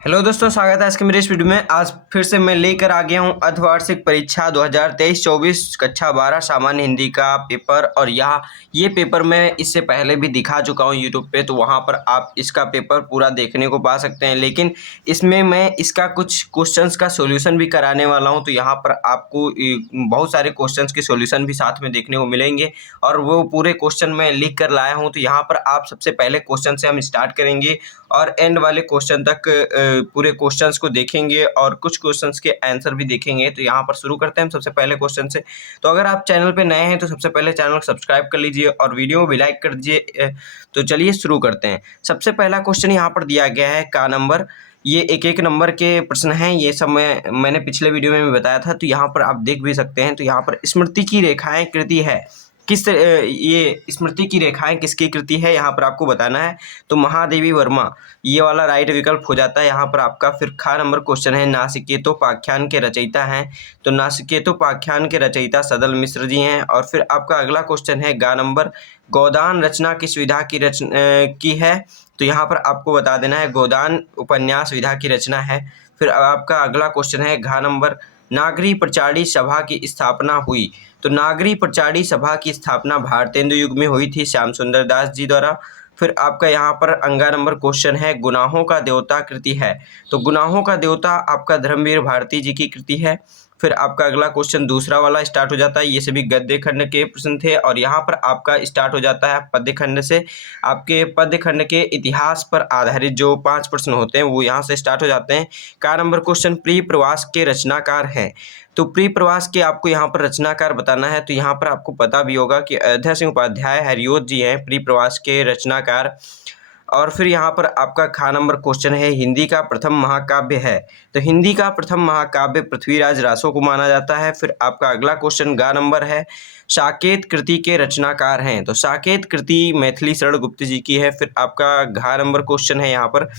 Hello दोस्तों, स्वागत है आज के मेरे इस वीडियो में। आज फिर से मैं लेकर आ गया हूं अर्धवार्षिक परीक्षा 2023-24 कक्षा 12 सामान्य हिंदी का पेपर। और ये पेपर मैं इससे पहले भी दिखा चुका हूं यूट्यूब पे, तो वहां पर आप इसका पेपर पूरा देखने को पा सकते हैं। लेकिन इसमें मैं इसका कुछ क्वेश्चंस का सॉल्यूशन भी कराने वाला हूं, तो यहाँ पर आपको बहुत सारे क्वेश्चंस के सॉल्यूशन भी साथ में देखने को मिलेंगे और वो पूरे क्वेश्चन मैं लिख कर लाया हूँ। तो यहाँ पर आप सबसे पहले क्वेश्चन से हम स्टार्ट करेंगे और एंड वाले क्वेश्चन तक पूरे क्वेश्चंस को देखेंगे और कुछ क्वेश्चंस के आंसर भी देखेंगे। तो यहाँ पर शुरू करते हैं हम सबसे पहले क्वेश्चन से। तो अगर आप चैनल पे नए हैं तो सबसे पहले चैनल को सब्सक्राइब कर लीजिए और वीडियो को भी लाइक कर दीजिए। तो चलिए शुरू करते हैं। सबसे पहला क्वेश्चन यहाँ पर दिया गया है का नंबर। ये एक नंबर के प्रश्न हैं, ये सब मैंने पिछले वीडियो में भी बताया था। तो यहाँ पर आप देख भी सकते हैं। तो यहाँ पर स्मृति की रेखाएं कृति है ये स्मृति की रेखाएं किसकी कृति है, यहाँ पर आपको बताना है। तो महादेवी वर्मा ये वाला राइट विकल्प हो जाता है यहाँ पर आपका। फिर खा नंबर क्वेश्चन है, नासिकेतोपाख्यान के रचयिता हैं। तो नासिकेतोपाख्यान के रचयिता सदल मिश्र जी हैं। और फिर आपका अगला क्वेश्चन है गा नंबर, गोदान रचना किस विधा की है। तो यहाँ पर आपको बता देना है गोदान उपन्यास विधा की रचना है। फिर आपका अगला क्वेश्चन है घा नंबर, नागरी प्रचारी सभा की स्थापना हुई। तो नागरी प्रचारी सभा की स्थापना भारतेंदु युग में हुई थी श्याम सुंदर दास जी द्वारा। फिर आपका यहाँ पर अंगा नंबर क्वेश्चन है, गुनाहों का देवता कृति है। तो गुनाहों का देवता आपका धर्मवीर भारती जी की कृति है। फिर आपका अगला क्वेश्चन दूसरा वाला स्टार्ट हो जाता है। ये सभी गद्य खंड के प्रश्न थे और यहाँ पर आपका स्टार्ट हो जाता है पद्य खंड से। आपके पद्य खंड के इतिहास पर आधारित जो 5 प्रश्न होते हैं वो यहाँ से स्टार्ट हो जाते हैं। का नंबर क्वेश्चन, प्रिय प्रवास के रचनाकार हैं। तो प्रिय प्रवास के आपको यहाँ पर रचनाकार बताना है। तो यहाँ पर आपको पता भी होगा कि अयोध्या सिंह उपाध्याय हरिओत जी हैं प्रिय प्रवास के रचनाकार। और फिर यहाँ पर आपका खा नंबर क्वेश्चन है, हिंदी का प्रथम महाकाव्य है। तो हिंदी का प्रथम महाकाव्य पृथ्वीराज रासो को माना जाता है। फिर आपका अगला क्वेश्चन गा नंबर है, साकेत कृति के रचनाकार हैं। तो साकेत कृति मैथिली शरण गुप्त जी की है। फिर आपका घा नंबर क्वेश्चन है यहाँ पर,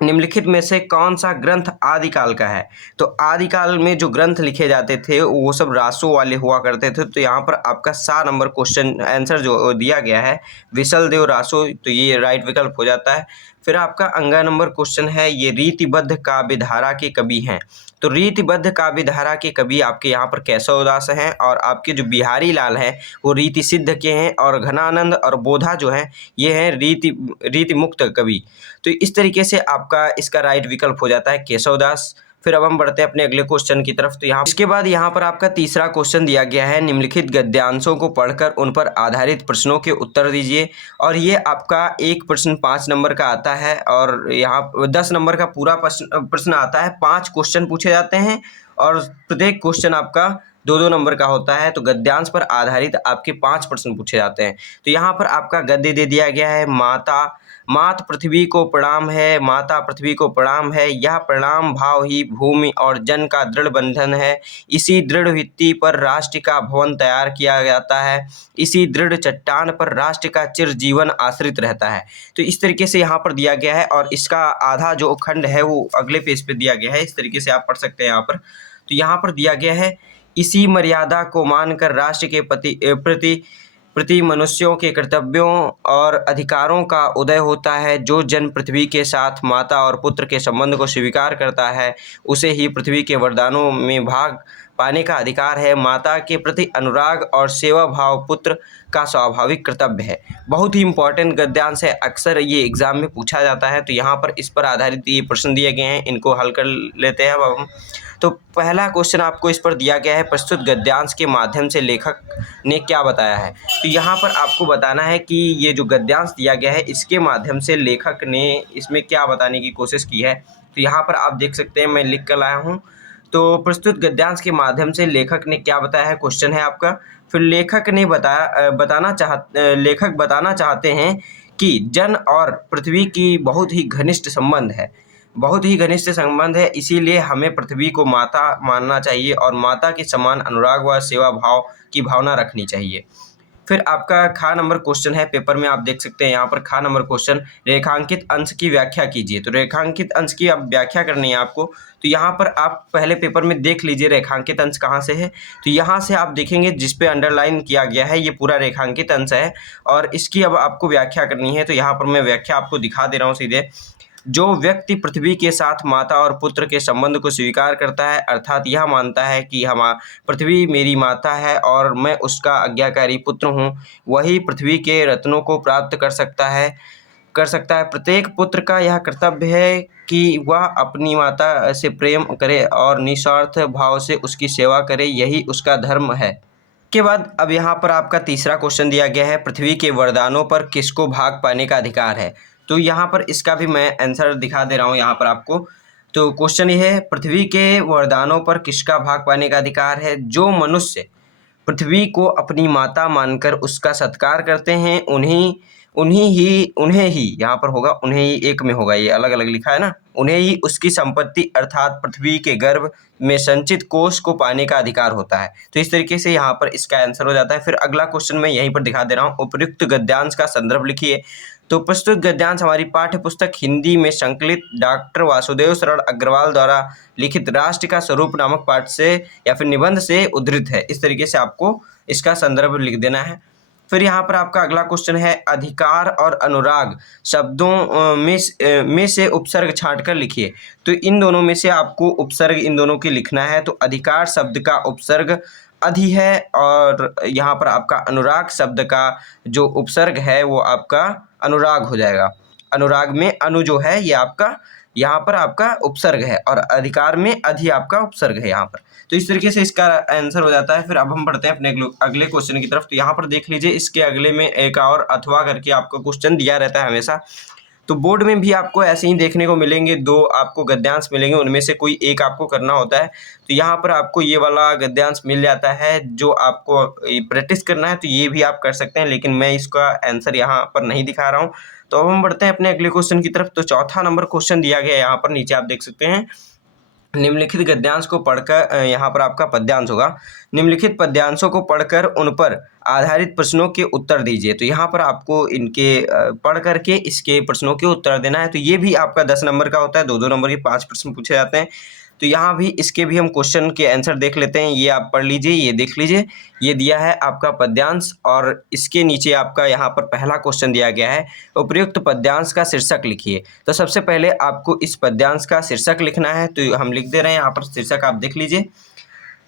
निम्नलिखित में से कौन सा ग्रंथ आदिकाल का है। तो आदिकाल में जो ग्रंथ लिखे जाते थे वो सब रासो वाले हुआ करते थे। तो यहाँ पर आपका 7 नंबर क्वेश्चन आंसर जो दिया गया है विशल देव रासो, तो ये राइट विकल्प हो जाता है। फिर आपका अंगा नंबर क्वेश्चन है, ये रीतिबद्ध काव्यधारा के कवि हैं। तो रीतिबद्ध काव्यधारा के कवि आपके यहाँ पर केशव दास हैं। और आपके जो बिहारी लाल हैं वो रीति सिद्ध के हैं। और घनानंद और बोधा जो हैं ये हैं रीति मुक्त कवि। तो इस तरीके से आपका इसका राइट विकल्प हो जाता है केशव दास। फिर अब हम बढ़ते हैं अपने अगले क्वेश्चन की तरफ। तो यहाँ इसके बाद यहाँ पर आपका तीसरा क्वेश्चन दिया गया है, निम्नलिखित गद्यांशों को पढ़कर उन पर आधारित प्रश्नों के उत्तर दीजिए। और ये आपका एक प्रश्न 5 नंबर का आता है और यहाँ 10 नंबर का पूरा प्रश्न आता है। 5 क्वेश्चन पूछे जाते हैं और प्रत्येक क्वेश्चन आपका 2-2 नंबर का होता है। तो गद्यांश पर आधारित आपके 5 प्रश्न पूछे जाते हैं। तो यहाँ पर आपका गद्य दे दिया गया है, मात पृथ्वी को प्रणाम है, माता पृथ्वी को प्रणाम है, यह प्रणाम भाव ही भूमि और जन का दृढ़ बंधन है। इसी दृढ़ भित्ति पर राष्ट्र का भवन तैयार किया जाता है, इसी दृढ़ चट्टान पर राष्ट्र का चिर जीवन आश्रित रहता है। तो इस तरीके से यहाँ पर दिया गया है और इसका आधा जो खंड है वो अगले पेज पे दिया गया है। इस तरीके से आप पढ़ सकते हैं यहाँ पर। तो यहाँ पर दिया गया है, इसी मर्यादा को मानकर राष्ट्र के प्रति मनुष्यों के कर्तव्यों और अधिकारों का उदय होता है। जो जन पृथ्वी के साथ माता और पुत्र के संबंध को स्वीकार करता है उसे ही पृथ्वी के वरदानों में भाग पाने का अधिकार है। माता के प्रति अनुराग और सेवा भाव पुत्र का स्वाभाविक कर्तव्य है। बहुत ही इंपॉर्टेंट गद्यांश है, अक्सर ये एग्जाम में पूछा जाता है। तो यहाँ पर इस पर आधारित ये प्रश्न दिए गए हैं, इनको हल कर लेते हैं अब हम। तो पहला क्वेश्चन आपको इस पर दिया गया है, प्रस्तुत गद्यांश के माध्यम से लेखक ने क्या बताया है। तो यहाँ पर आपको बताना है कि ये जो गद्यांश दिया गया है इसके माध्यम से लेखक ने इसमें क्या बताने की कोशिश की है। तो यहाँ पर आप देख सकते हैं, मैं लिख कर लाया हूँ। तो प्रस्तुत गद्यांश के माध्यम से लेखक ने क्या बताया है, क्वेश्चन है आपका। फिर लेखक बताना चाहते हैं कि जन और पृथ्वी की बहुत ही घनिष्ठ संबंध है, इसीलिए हमें पृथ्वी को माता मानना चाहिए और माता के समान अनुराग व सेवा भाव की भावना रखनी चाहिए। फिर आपका खा नंबर क्वेश्चन है, पेपर में आप देख सकते हैं यहाँ पर खा नंबर क्वेश्चन, रेखांकित अंश की व्याख्या कीजिए। तो रेखांकित अंश की अब व्याख्या करनी है आपको। तो यहाँ पर आप पहले पेपर में देख लीजिए रेखांकित अंश कहाँ से है। तो यहाँ से आप देखेंगे जिस पे अंडरलाइन किया गया है ये पूरा रेखांकित अंश है और इसकी अब आपको व्याख्या करनी है। तो यहाँ पर मैं व्याख्या आपको दिखा दे रहा हूँ सीधे। जो व्यक्ति पृथ्वी के साथ माता और पुत्र के संबंध को स्वीकार करता है, अर्थात यह मानता है कि पृथ्वी मेरी माता है और मैं उसका आज्ञाकारी पुत्र हूँ, वही पृथ्वी के रत्नों को प्राप्त कर सकता है। प्रत्येक पुत्र का यह कर्तव्य है कि वह अपनी माता से प्रेम करे और निस्वार्थ भाव से उसकी सेवा करे, यही उसका धर्म है। के बाद अब यहाँ पर आपका तीसरा क्वेश्चन दिया गया है, पृथ्वी के वरदानों पर किसको भाग पाने का अधिकार है। तो यहाँ पर इसका भी मैं आंसर दिखा दे रहा हूँ यहाँ पर आपको। तो क्वेश्चन ये है, पृथ्वी के वरदानों पर किसका भाग पाने का अधिकार है। जो मनुष्य पृथ्वी को अपनी माता मानकर उसका सत्कार करते हैं, उन्हें ही यहाँ पर होगा, उन्हें ही एक में होगा, ये अलग अलग लिखा है ना, उन्हें ही उसकी संपत्ति अर्थात पृथ्वी के गर्भ में संचित कोष को पाने का अधिकार होता है। तो इस तरीके से यहाँ पर इसका आंसर हो जाता है। फिर अगला क्वेश्चन मैं यहीं पर दिखा दे रहा हूँ, उपयुक्त गद्यांश का संदर्भ लिखिए। तो प्रस्तुत गद्यांश हमारी पाठ्य पुस्तक हिंदी में संकलित डॉक्टर वासुदेव शरण अग्रवाल द्वारा लिखित राष्ट्र का स्वरूप नामक पाठ से या फिर निबंध से उद्धृत है। इस तरीके से आपको इसका संदर्भ लिख देना है। फिर यहाँ पर आपका अगला क्वेश्चन है, अधिकार और अनुराग शब्दों में से उपसर्ग छांटकर लिखिए। तो इन दोनों में से आपको उपसर्ग इन दोनों के लिखना है। तो अधिकार शब्द का उपसर्ग अधि है और यहाँ पर आपका अनुराग शब्द का जो उपसर्ग है वो आपका अनुराग हो जाएगा। अनुराग में अनु जो है ये आपका यहाँ पर आपका उपसर्ग है और अधिकार में अधि आपका उपसर्ग है यहाँ पर। तो इस तरीके से इसका आंसर हो जाता है। फिर अब हम बढ़ते हैं अपने अगले क्वेश्चन की तरफ। तो यहाँ पर देख लीजिए, इसके अगले में एक और अथवा करके आपको क्वेश्चन दिया रहता है हमेशा। तो बोर्ड में भी आपको ऐसे ही देखने को मिलेंगे, दो आपको गद्यांश मिलेंगे, उनमें से कोई एक आपको करना होता है। तो यहाँ पर आपको ये वाला गद्यांश मिल जाता है जो आपको प्रैक्टिस करना है, तो ये भी आप कर सकते हैं, लेकिन मैं इसका आंसर यहाँ पर नहीं दिखा रहा हूँ। तो अब हम बढ़ते हैं अपने अगले क्वेश्चन की तरफ। तो चौथा नंबर क्वेश्चन दिया गया है यहाँ पर, नीचे आप देख सकते हैं, निम्नलिखित गद्यांश को पढ़कर, यहाँ पर आपका पद्यांश होगा, निम्नलिखित पद्यांशों को पढ़कर उन पर आधारित प्रश्नों के उत्तर दीजिए। तो यहाँ पर आपको इनके पढ़ करके इसके प्रश्नों के उत्तर देना है। तो ये भी आपका 10 नंबर का होता है, 2-2 नंबर के 5 प्रश्न पूछे जाते हैं। तो यहाँ भी इसके भी हम क्वेश्चन के आंसर देख लेते हैं। ये आप पढ़ लीजिए, ये देख लीजिए, ये दिया है आपका पद्यांश और इसके नीचे आपका यहाँ पर पहला क्वेश्चन दिया गया है, उपयुक्त पद्यांश का शीर्षक लिखिए। तो सबसे पहले आपको इस पद्यांश का शीर्षक लिखना है। तो हम लिख दे रहे हैं यहाँ पर, शीर्षक आप देख लीजिए।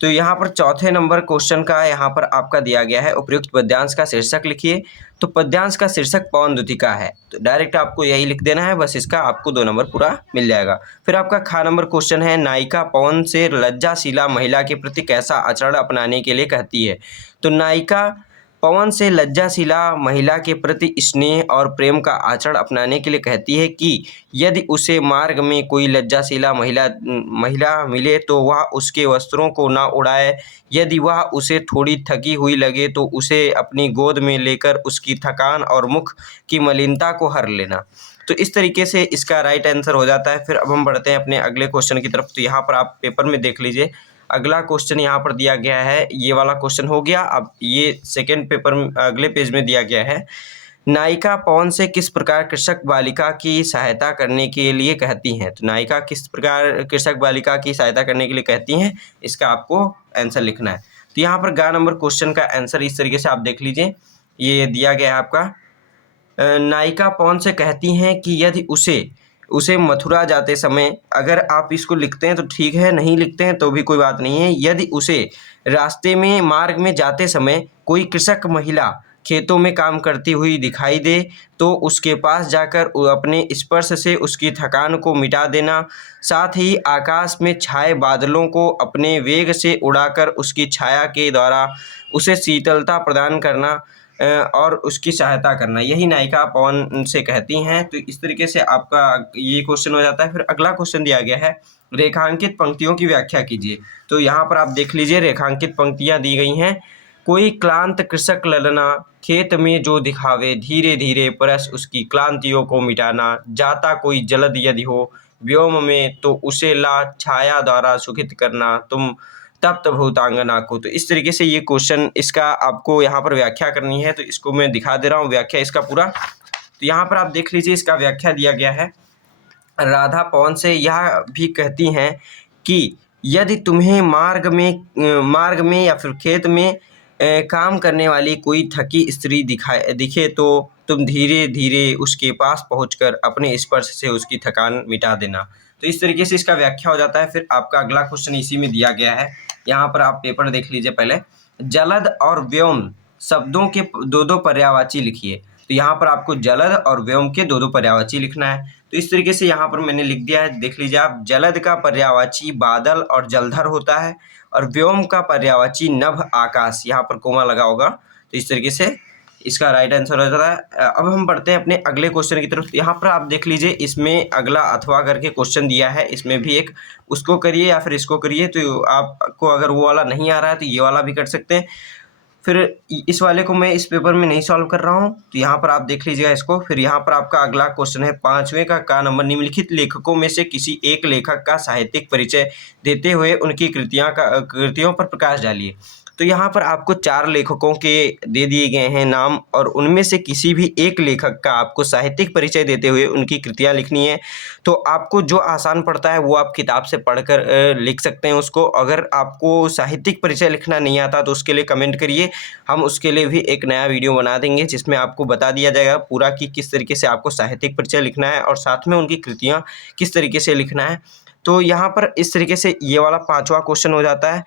तो यहाँ पर चौथे नंबर क्वेश्चन का यहाँ पर आपका दिया गया है, उपयुक्त पद्यांश का शीर्षक लिखिए। तो पद्यांश का शीर्षक पवन द्युतिका है, तो डायरेक्ट आपको यही लिख देना है, बस इसका आपको 2 नंबर पूरा मिल जाएगा। फिर आपका खा नंबर क्वेश्चन है, नायिका पवन से लज्जाशीला महिला के प्रति कैसा आचरण अपनाने के लिए कहती है। तो नायिका पवन से लज्जाशीला महिला के प्रति स्नेह और प्रेम का आचरण अपनाने के लिए कहती है कि यदि उसे मार्ग में कोई लज्जाशीला महिला मिले तो वह उसके वस्त्रों को ना उड़ाए। यदि वह उसे थोड़ी थकी हुई लगे तो उसे अपनी गोद में लेकर उसकी थकान और मुख की मलिनता को हर लेना। तो इस तरीके से इसका राइट आंसर हो जाता है। फिर अब हम बढ़ते हैं अपने अगले क्वेश्चन की तरफ। तो यहाँ पर आप पेपर में देख लीजिए, अगला क्वेश्चन यहाँ पर दिया गया है, ये वाला क्वेश्चन हो गया। अब ये सेकेंड पेपर में अगले पेज में दिया गया है, नायिका पवन से किस प्रकार कृषक बालिका की सहायता करने के लिए कहती हैं। तो नायिका किस प्रकार कृषक बालिका की सहायता करने के लिए कहती हैं, इसका आपको आंसर लिखना है। तो यहाँ पर ग नंबर क्वेश्चन का आंसर इस तरीके से आप देख लीजिए, ये दिया गया है आपका, नायिका पवन से कहती हैं कि यदि उसे मथुरा जाते समय, अगर आप इसको लिखते हैं तो ठीक है, नहीं लिखते हैं तो भी कोई बात नहीं है, यदि उसे रास्ते में मार्ग में जाते समय कोई कृषक महिला खेतों में काम करती हुई दिखाई दे तो उसके पास जाकर अपने स्पर्श से उसकी थकान को मिटा देना, साथ ही आकाश में छाए बादलों को अपने वेग से उड़ाकर उसकी छाया के द्वारा उसे शीतलता प्रदान करना और उसकी सहायता करना, यही नायिका पवन से कहती हैं। तो इस तरीके से आपका ये क्वेश्चन हो जाता है। फिर अगला क्वेश्चन दिया गया है, रेखांकित पंक्तियों की व्याख्या कीजिए। तो यहाँ पर आप देख लीजिए, रेखांकित पंक्तियाँ दी गई हैं, कोई क्लांत कृषक ललना खेत में जो दिखावे, धीरे धीरे परस उसकी क्लांतियों को मिटाना, जाता कोई जलद यदि हो व्योम में तो उसे ला छाया द्वारा सुखित करना, तुम तप्त भूतांगना को। तो इस तरीके से ये क्वेश्चन, इसका आपको यहाँ पर व्याख्या करनी है, तो इसको मैं दिखा दे रहा हूँ व्याख्या इसका पूरा। तो यहाँ पर आप देख लीजिए, इसका व्याख्या दिया गया है, राधा पवन से यह भी कहती हैं कि यदि तुम्हें मार्ग में या फिर खेत में काम करने वाली कोई थकी स्त्री दिखे तो तुम धीरे धीरे उसके पास पहुंचकर अपने स्पर्श से उसकी थकान मिटा देना। तो इस तरीके से इसका व्याख्या हो जाता है। फिर आपका अगला क्वेश्चन इसी में दिया गया है, यहाँ पर आप पेपर देख लीजिए पहले। जलद और व्योम शब्दों के दो दो पर्यायवाची लिखिए। तो यहाँ पर आपको जलद और व्योम के दो दो पर्यायवाची लिखना है। तो इस तरीके से यहाँ पर मैंने लिख दिया है, देख लीजिए आप। जलद का पर्यायवाची बादल और जलधर होता है, और व्योम का पर्यायवाची नभ आकाश, यहाँ पर कोमा लगा होगा। तो इस तरीके से इसका राइट आंसर हो जाता है। अब हम बढ़ते हैं अपने अगले क्वेश्चन की तरफ। यहाँ पर आप देख लीजिए, इसमें अगला अथवा करके क्वेश्चन दिया है, इसमें भी एक उसको करिए या फिर इसको करिए। तो आपको अगर वो वाला नहीं आ रहा है तो ये वाला भी कर सकते हैं। फिर इस वाले को मैं इस पेपर में नहीं सॉल्व कर रहा हूँ, तो यहाँ पर आप देख लीजिएगा इसको। फिर यहाँ पर आपका अगला क्वेश्चन है 5वें का नंबर। निम्नलिखित लेखकों में से किसी एक लेखक का साहित्यिक परिचय देते हुए उनकी कृतियों पर प्रकाश डालिए। तो यहाँ पर आपको 4 लेखकों के दे दिए गए हैं नाम, और उनमें से किसी भी एक लेखक का आपको साहित्यिक परिचय देते हुए उनकी कृतियाँ लिखनी है। तो आपको जो आसान पड़ता है वो आप किताब से पढ़कर लिख सकते हैं उसको। अगर आपको साहित्यिक परिचय लिखना नहीं आता तो उसके लिए कमेंट करिए, हम उसके लिए भी एक नया वीडियो बना देंगे जिसमें आपको बता दिया जाएगा पूरा कि किस तरीके से आपको साहित्यिक परिचय लिखना है और साथ में उनकी कृतियाँ किस तरीके से लिखना है। तो यहाँ पर इस तरीके से ये वाला 5वां क्वेश्चन हो जाता है।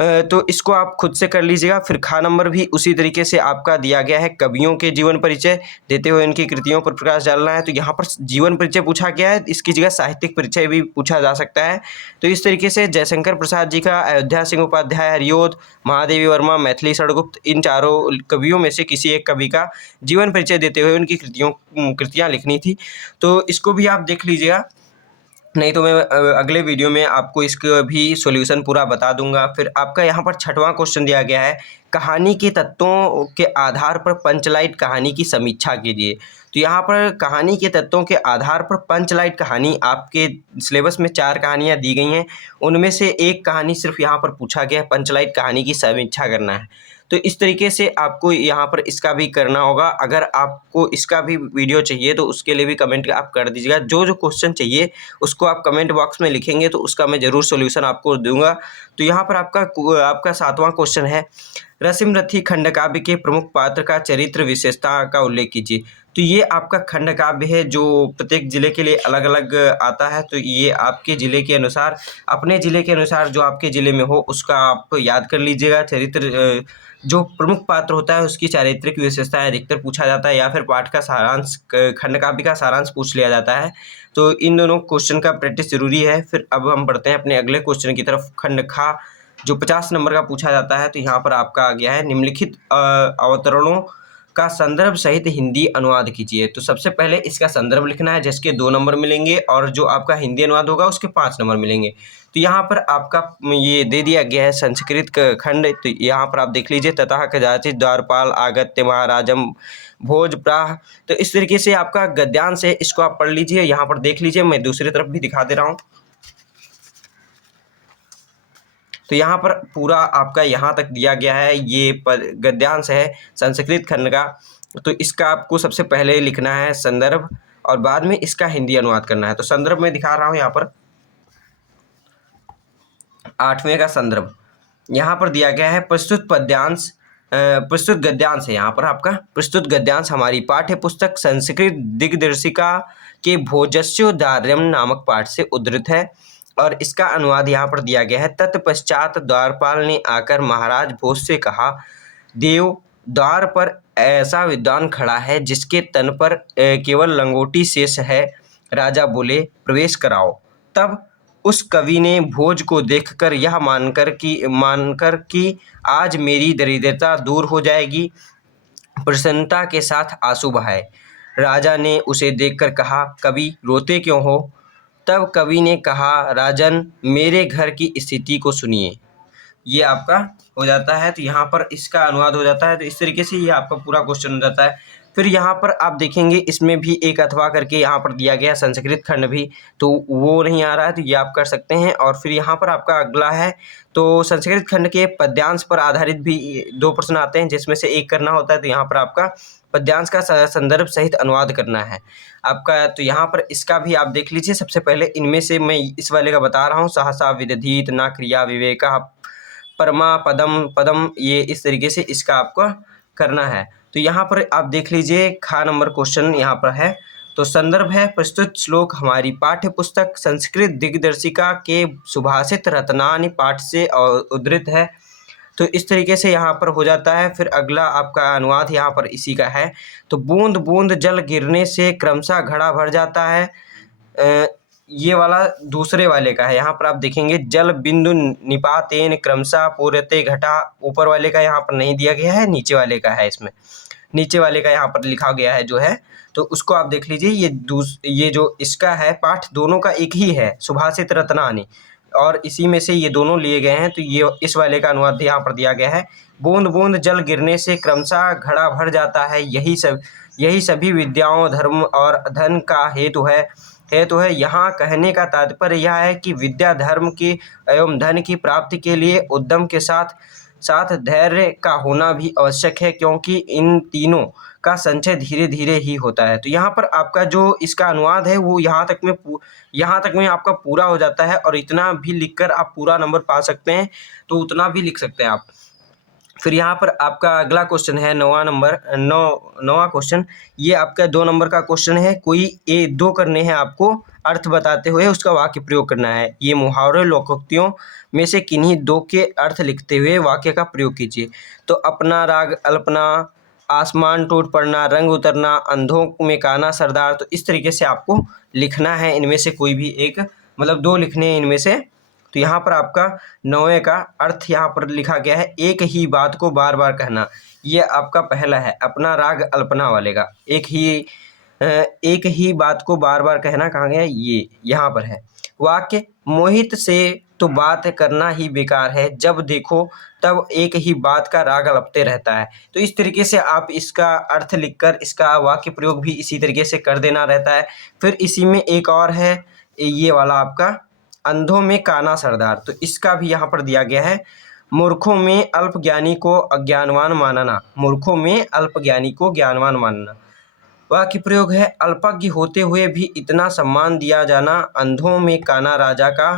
तो इसको आप खुद से कर लीजिएगा। फिर खा नंबर भी उसी तरीके से आपका दिया गया है, कवियों के जीवन परिचय देते हुए उनकी कृतियों पर प्रकाश डालना है। तो यहाँ पर जीवन परिचय पूछा गया है, इसकी जगह साहित्यिक परिचय भी पूछा जा सकता है। तो इस तरीके से जयशंकर प्रसाद जी का, अयोध्या सिंह उपाध्याय, हरिओद, महादेवी वर्मा, मैथिली षडगुप्त, इन चारों कवियों में से किसी एक कवि का जीवन परिचय देते हुए उनकी कृतियाँ लिखनी थी। तो इसको भी आप देख लीजिएगा, नहीं तो मैं अगले वीडियो में आपको इसका भी सॉल्यूशन पूरा बता दूंगा। फिर आपका यहाँ पर 6वां क्वेश्चन दिया गया है, कहानी के तत्वों के आधार पर पंचलाइट कहानी की समीक्षा कीजिए। तो यहाँ पर कहानी के तत्वों के आधार पर पंचलाइट कहानी, आपके सिलेबस में 4 कहानियाँ दी गई हैं, उनमें से एक कहानी सिर्फ यहाँ पर पूछा गया है, पंचलाइट कहानी की समीक्षा करना है। तो इस तरीके से आपको यहाँ पर इसका भी करना होगा। अगर आपको इसका भी वीडियो चाहिए तो उसके लिए भी कमेंट आप कर दीजिएगा। जो जो क्वेश्चन चाहिए उसको आप कमेंट बॉक्स में लिखेंगे तो उसका मैं ज़रूर सॉल्यूशन आपको दूंगा। तो यहाँ पर आपका 7वां क्वेश्चन है, रसिमरथी खंडकाव्य के प्रमुख पात्र का चरित्र विशेषता का उल्लेख कीजिए। तो ये आपका खंडकाव्य है जो प्रत्येक ज़िले के लिए अलग अलग आता है। तो ये आपके ज़िले के अनुसार, अपने ज़िले के अनुसार जो आपके ज़िले में हो उसका आप याद कर लीजिएगा। चरित्र जो प्रमुख पात्र होता है उसकी चारित्रिक विशेषताएं अधिकतर पूछा जाता है, या फिर पाठ का सारांश, खंडकाव्य का सारांश पूछ लिया जाता है। तो इन दोनों क्वेश्चन का प्रैक्टिस जरूरी है। फिर अब हम बढ़ते हैं अपने अगले क्वेश्चन की तरफ। खंड खा जो 50 नंबर का पूछा जाता है, तो यहाँ पर आपका आ गया है, निम्नलिखित अवतरणों का संदर्भ सहित हिंदी अनुवाद कीजिए। तो सबसे पहले इसका संदर्भ लिखना है जिसके 2 नंबर मिलेंगे, और जो आपका हिंदी अनुवाद होगा उसके 5 नंबर मिलेंगे। तो यहाँ पर आपका ये दे दिया गया है संस्कृत खंड। तो यहाँ पर आप देख लीजिए, तथा कदाचित द्वारपाल आगत्य महाराजम भोजप्राह। तो इस तरीके से आपका गद्यांश है, इसको आप पढ़ लीजिए। यहाँ पर देख लीजिए, मैं दूसरी तरफ भी दिखा दे रहा हूँ। तो यहाँ पर पूरा आपका यहाँ तक दिया गया है, ये गद्यांश है संस्कृत खंड का। तो इसका आपको सबसे पहले लिखना है संदर्भ, और बाद में इसका हिंदी अनुवाद करना है। तो संदर्भ में दिखा रहा हूँ यहाँ पर, 8वें का संदर्भ यहाँ पर दिया गया है, प्रस्तुत गद्यांश है। यहाँ पर आपका प्रस्तुत गद्यांश हमारी पाठ्य पुस्तक संस्कृत दिग्दर्शिका के भोजस्योदार्यम नामक पाठ से उद्धृत है, और इसका अनुवाद यहाँ पर दिया गया है। तत्पश्चात द्वारपाल ने आकर महाराज भोज से कहा, देव, द्वार पर ऐसा विद्वान खड़ा है जिसके तन पर केवल लंगोटी शेष है। राजा बोले, प्रवेश कराओ। तब उस कवि ने भोज को देखकर यह मानकर कि आज मेरी दरिद्रता दूर हो जाएगी, प्रसन्नता के साथ आंसू बहाए। राजा ने उसे देखकर कहा, कवि रोते क्यों हो? तब कवि ने कहा, राजन, मेरे घर की स्थिति को सुनिए। ये आपका हो जाता है। तो यहाँ पर इसका अनुवाद हो जाता है। तो इस तरीके से ये आपका पूरा क्वेश्चन हो जाता है। फिर यहाँ पर आप देखेंगे, इसमें भी एक अथवा करके यहाँ पर दिया गया संस्कृत खंड भी, तो वो नहीं आ रहा है, तो ये आप कर सकते हैं। और फिर यहाँ पर आपका अगला है, तो संस्कृत खंड के पद्यांश पर आधारित भी 2 प्रश्न आते हैं जिसमें से एक करना होता है। तो यहाँ पर आपका पद्यांश का संदर्भ सहित अनुवाद करना है आपका। तो यहाँ पर इसका भी आप देख लीजिए। सबसे पहले इनमें से मैं इस वाले का बता रहा हूँ, सहसा विदधीत न क्रिया विवेका परमा पदम पदम, ये इस तरीके से इसका आपको करना है। तो यहाँ पर आप देख लीजिए खा नंबर क्वेश्चन यहाँ पर है। तो संदर्भ है प्रस्तुत श्लोक हमारी पाठ्य पुस्तक संस्कृत दिग्दर्शिका के सुभाषित रत्नानि पाठ से उद्धृत है। तो इस तरीके से यहाँ पर हो जाता है। फिर अगला आपका अनुवाद यहाँ पर इसी का है। तो बूंद बूंद जल गिरने से क्रमशः घड़ा भर जाता है, ये वाला दूसरे वाले का है। यहाँ पर आप देखेंगे जल बिंदु निपातेन क्रमशः पूर्यते घटा, ऊपर वाले का यहाँ पर नहीं दिया गया है, नीचे वाले का है। इसमें नीचे वाले का यहाँ पर लिखा गया है जो है, तो उसको आप देख लीजिए। ये जो इसका है पाठ दोनों का एक ही है, सुभाषित रत्नानि, और इसी में से ये दोनों लिए गए हैं। तो ये इस वाले का अनुवाद यहाँ पर दिया गया है। बूंद बूंद जल गिरने से क्रमशः घड़ा भर जाता है, यही सभी विद्याओं धर्म और धन का हेतु है। यहाँ कहने का तात्पर्य यह है कि विद्या धर्म की एवं धन की प्राप्ति के लिए उद्यम के साथ साथ धैर्य का होना भी आवश्यक है, क्योंकि इन तीनों का संचय धीरे धीरे ही होता है। तो यहाँ पर आपका जो इसका अनुवाद है वो यहाँ तक में आपका पूरा हो जाता है, और इतना भी लिखकर आप पूरा नंबर पा सकते हैं, तो उतना भी लिख सकते हैं आप। फिर यहाँ पर आपका अगला क्वेश्चन है नौवां क्वेश्चन। ये आपका 2 नंबर का क्वेश्चन है। कोई दो करने हैं आपको, अर्थ बताते हुए उसका वाक्य प्रयोग करना है। ये मुहावरे लोकोक्तियों में से किन्हीं 2 के अर्थ लिखते हुए वाक्य का प्रयोग कीजिए। तो अपना राग अल्पना, आसमान टूट पड़ना, रंग उतरना, अंधों में काना सरदार। तो इस तरीके से आपको लिखना है, इनमें से कोई भी एक, मतलब 2 लिखने हैं इनमें से। तो यहाँ पर आपका 9वें का अर्थ यहाँ पर लिखा गया है, एक ही बात को बार बार कहना। ये आपका पहला है, अपना राग अल्पना वाले का। एक ही बात को बार बार कहना कहाँ गया, ये यहाँ पर है। वाक्य मोहित से तो बात करना ही बेकार है, जब देखो तब एक ही बात का राग अलपते रहता है। तो इस तरीके से आप इसका अर्थ लिखकर इसका वाक्य प्रयोग भी इसी तरीके से कर देना रहता है। फिर इसी में एक और है, ये वाला आपका अंधों में काना सरदार। तो इसका भी यहाँ पर दिया गया है, मूर्खों में अल्पज्ञानी को अज्ञानवान मानना, मूर्खों में अल्पज्ञानी को ज्ञानवान मानना। वाक्य प्रयोग है, अल्पज्ञ होते हुए भी इतना सम्मान दिया जाना अंधों में काना राजा का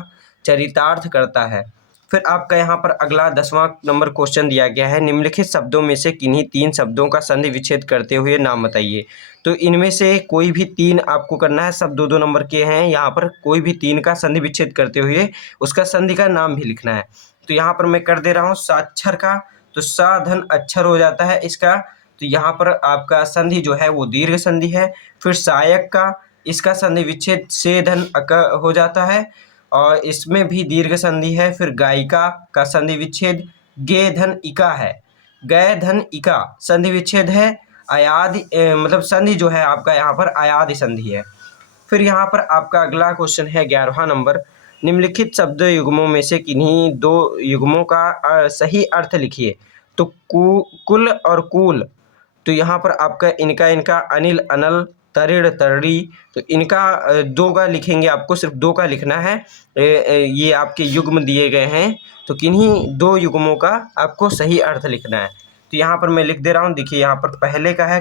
चरितार्थ करता है। फिर आपका यहाँ पर अगला 10वां नंबर क्वेश्चन दिया गया है, निम्नलिखित शब्दों में से किन्हीं 3 शब्दों का संधि विच्छेद करते हुए नाम बताइए। तो इनमें से कोई भी 3 आपको करना है, सब 2-2 नंबर के हैं। यहाँ पर कोई भी 3 का संधि विच्छेद करते हुए उसका संधि का नाम भी लिखना है। तो यहाँ पर मैं कर दे रहा हूँ साक्षर का, तो सा धन अक्षर हो जाता है इसका। तो यहाँ पर आपका संधि जो है वो दीर्घ संधि है। फिर सहायक का, इसका संधि विच्छेद से धन अक हो जाता है, और इसमें भी दीर्घ संधि है। फिर गायिका का संधि विच्छेद गे धन इका है, गय धन इका संधि विच्छेद है। अयादि मतलब संधि जो है आपका यहाँ पर अयादि संधि है। फिर यहाँ पर आपका अगला क्वेश्चन है 11वां नंबर, निम्नलिखित शब्द युग्मों में से किन्हीं 2 युग्मों का सही अर्थ लिखिए। तो कुल और कूल, तो यहाँ पर आपका इनका अनिल अनल, तरिड़ तरी, तो इनका 2 का लिखेंगे, आपको सिर्फ 2 का लिखना है। ये आपके युग्म दिए गए हैं, तो किन्हीं 2 युग्मों का आपको सही अर्थ लिखना है। तो यहाँ पर मैं लिख दे रहा हूँ, देखिए यहाँ पर पहले का है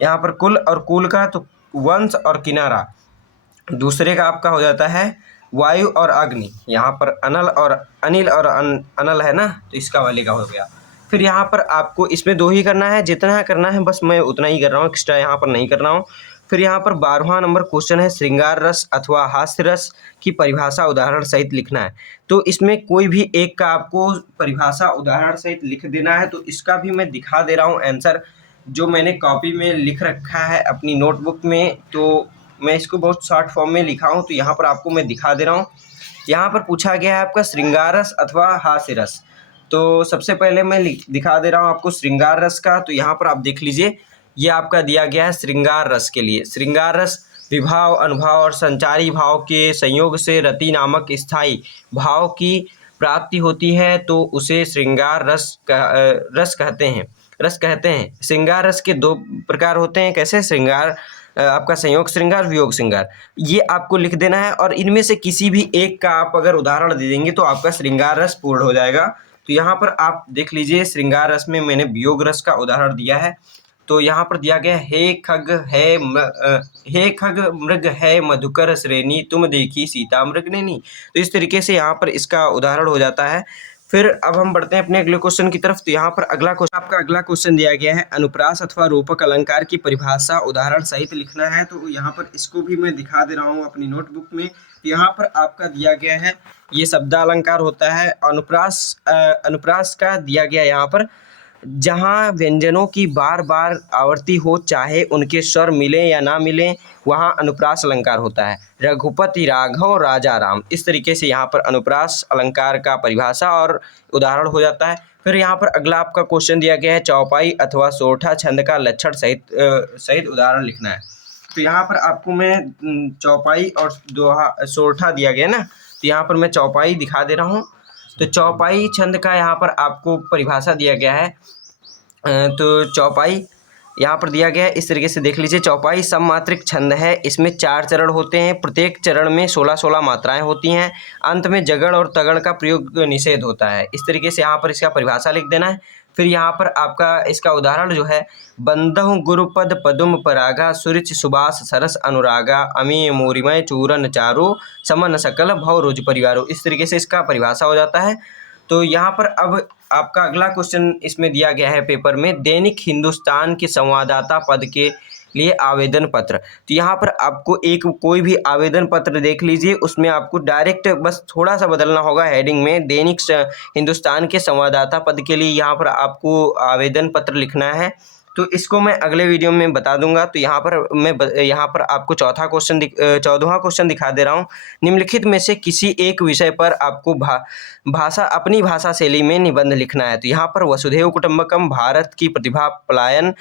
यहाँ पर कुल और कूल का, तो वंश और किनारा। दूसरे का आपका हो जाता है वायु और अग्नि, यहाँ पर अनल और अनिल और अनल है ना, तो इसका वाले का हो गया। फिर यहाँ पर आपको इसमें 2 ही करना है, जितना करना है बस मैं उतना ही कर रहा हूँ, एक्स्ट्रा यहाँ पर नहीं कर रहा हूँ। फिर यहाँ पर 12वां नंबर क्वेश्चन है, श्रृंगार रस अथवा हास्य रस की परिभाषा उदाहरण सहित लिखना है। तो इसमें कोई भी एक का आपको परिभाषा उदाहरण सहित लिख देना है। तो इसका भी मैं दिखा दे रहा हूँ आंसर, जो मैंने कॉपी में लिख रखा है अपनी नोटबुक में। तो मैं इसको बहुत शॉर्ट फॉर्म में लिखा हूँ, तो यहाँ पर आपको मैं दिखा दे रहा हूँ। यहाँ पर पूछा गया है आपका श्रृंगार रस अथवा हास्य रस। तो सबसे पहले मैं दिखा दे रहा हूँ आपको श्रृंगार रस का। तो यहाँ पर आप देख लीजिए, ये आपका दिया गया है श्रृंगार रस के लिए। श्रृंगार रस विभाव, अनुभव और संचारी भाव के संयोग से रति नामक स्थायी भाव की प्राप्ति होती है, तो उसे श्रृंगार रस कहते हैं। श्रृंगार रस के 2 प्रकार होते हैं, कैसे? श्रृंगार आपका संयोग श्रृंगार, वियोग श्रृंगार, ये आपको लिख देना है। और इनमें से किसी भी एक का आप अगर उदाहरण दे देंगे तो आपका श्रृंगार रस पूर्ण हो जाएगा। तो यहाँ पर आप देख लीजिए, श्रृंगार रस में मैंने वियोग रस का उदाहरण दिया है। तो यहाँ पर दिया गया, हे खग मृग है मधुकर श्रेणी, तुम देखी सीता मृग नैनी। तो इस तरीके से यहाँ पर इसका उदाहरण हो जाता है। फिर अब हम बढ़ते हैं अपने अगले क्वेश्चन की तरफ। तो यहाँ पर आपका अगला क्वेश्चन दिया गया है, अनुप्रास अथवा रूपक अलंकार की परिभाषा उदाहरण सहित लिखना है। तो यहाँ पर इसको भी मैं दिखा दे रहा हूँ अपनी नोटबुक में। यहाँ पर आपका दिया गया है, ये शब्दालंकार होता है। अनुप्रास का दिया गया यहाँ पर, जहाँ व्यंजनों की बार बार आवृत्ति हो, चाहे उनके स्वर मिले या ना मिले, वहाँ अनुप्रास अलंकार होता है। रघुपति राघव राजा राम, इस तरीके से यहाँ पर अनुप्रास अलंकार का परिभाषा और उदाहरण हो जाता है। फिर यहाँ पर अगला आपका क्वेश्चन दिया गया है, चौपाई अथवा सोरठा छंद का लक्षण सहित उदाहरण लिखना है। तो यहाँ पर आपको मैं चौपाई और दोहा सोरठा दिया गया ना, तो यहाँ पर मैं चौपाई दिखा दे रहा हूँ। तो चौपाई छंद का यहाँ पर आपको परिभाषा दिया गया है। तो चौपाई यहाँ पर दिया गया है, इस तरीके से देख लीजिए। चौपाई सममात्रिक छंद है, इसमें 4 चरण होते हैं, प्रत्येक चरण में 16-16 मात्राएं होती हैं, अंत में जगड़ और तगड़ का प्रयोग निषेध होता है। इस तरीके से यहाँ पर इसका परिभाषा लिख देना है। फिर यहाँ पर आपका इसका उदाहरण जो है, बंदहु गुरुपद पदुम परागा, सुरुचि सुबास सरस अनुरागा, अमी मोरिमय चूरन चारो, समन सकल भव रोज परिवारो, इस तरीके से इसका परिभाषा हो जाता है। तो यहाँ पर अब आपका अगला क्वेश्चन इसमें दिया गया है पेपर में, दैनिक हिंदुस्तान के संवाददाता पद के लिए आवेदन पत्र। तो यहाँ पर आपको कोई भी आवेदन पत्र देख लीजिए, उसमें आपको डायरेक्ट बस थोड़ा सा बदलना होगा हेडिंग में, दैनिक हिंदुस्तान के संवाददाता पद के लिए यहाँ पर आपको आवेदन पत्र लिखना है। तो इसको मैं अगले वीडियो में बता दूंगा। तो यहाँ पर आपको 14वां क्वेश्चन दिखा दे रहा हूँ। निम्नलिखित में से किसी एक विषय पर आपको अपनी भाषा शैली में निबंध लिखना है। तो यहाँ पर वसुधैव कुटुंबकम, भारत की प्रतिभा पलायन,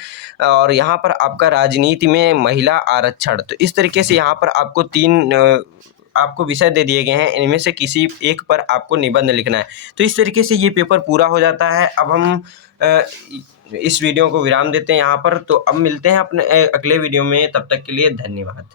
और यहाँ पर आपका राजनीति में महिला आरक्षण। तो इस तरीके से यहाँ पर आपको 3 आपको विषय दे दिए गए हैं, इनमें से किसी एक पर आपको निबंध लिखना है। तो इस तरीके से ये पेपर पूरा हो जाता है। अब हम इस वीडियो को विराम देते हैं यहाँ पर। तो अब मिलते हैं अपने अगले वीडियो में, तब तक के लिए धन्यवाद।